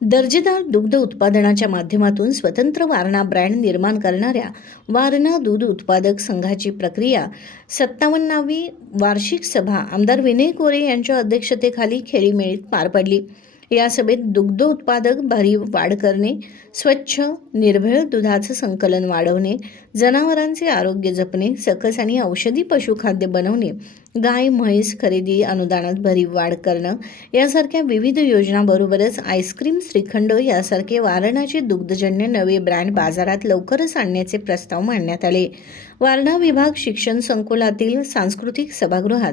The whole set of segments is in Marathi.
दर्जेदार दुग्ध उत्पादनाच्या माध्यमातून स्वतंत्र वारणा ब्रँड निर्माण करणाऱ्या वारणा दूध उत्पादक संघाची प्रक्रिया सत्तावन्नावी वार्षिक सभा आमदार विनय कोरे यांच्या अध्यक्षतेखाली खेळीमेळीत पार पडली. या सभेत दुग्ध उत्पादक भरीव वाढ करणे स्वच्छ निर्भेळ दुधाचं संकलन वाढवणे जनावरांचे आरोग्य जपणे सकस आणि औषधी पशुखाद्य बनवणे गाय म्हैस खरेदी अनुदानात भरीव वाढ करणं यासारख्या विविध योजनांबरोबरच आईस्क्रीम श्रीखंड यासारखे वारणाचे दुग्धजन्य नवे ब्रँड बाजारात लवकरच आणण्याचे प्रस्ताव मांडण्यात आले. वारणा विभाग शिक्षण संकुलातील सांस्कृतिक सभागृहात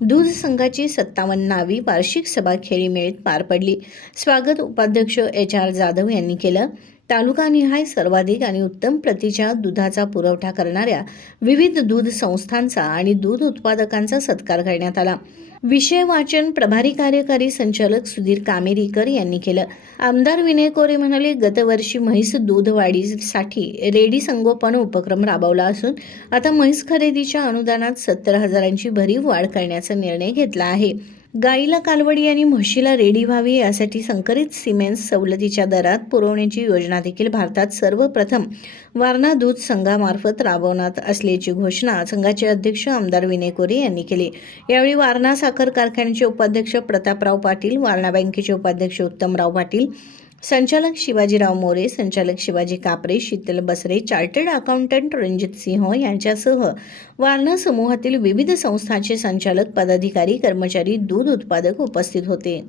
दूध संघाची सत्तावन्नावी वार्षिक सभा खेळीमेळीत पार पडली. स्वागत उपाध्यक्ष एच आर जाधव यांनी केलं. तालुकानिहाय सर्वाधिक आणि उत्तम प्रतीच्या दुधाचा पुरवठा करणाऱ्या विविध दूध संस्थांचा आणि दूध उत्पादकांचा सत्कार करण्यात आला. विषय वाचन प्रभारी कार्यकारी संचालक सुधीर कामेरीकर यांनी केलं. आमदार विनय कोरे म्हणाले गतवर्षी म्हैस दूध वाढीसाठी रेडी संगोपन उपक्रम राबवला असून आता म्हैस खरेदीच्या अनुदानात सत्तर हजारांची भरीव वाढ करण्याचा निर्णय घेतला आहे. गाईला कालवडी आणि म्हशीला रेडी व्हावी यासाठी संकरित सिमेंट सवलतीच्या दरात पुरवण्याची योजना देखील भारतात सर्वप्रथम वारणा दूध संघामार्फत राबवण्यात असल्याची घोषणा संघाचे अध्यक्ष आमदार विनय कोरे यांनी केली. यावेळी वारणा साखर कारखान्याचे उपाध्यक्ष प्रतापराव पाटील वारणा बँकेचे उपाध्यक्ष उत्तमराव पाटील संचालक शिवाजीराव मोरे संचालक शिवाजी कापरे शीतल बसरे चार्टर्ड अकाउंटंट रणजित सिंह यांच्यासह वारणा समूहातील विविध संस्थांचे संचालक पदाधिकारी कर्मचारी दूध उत्पादक उपस्थित होते.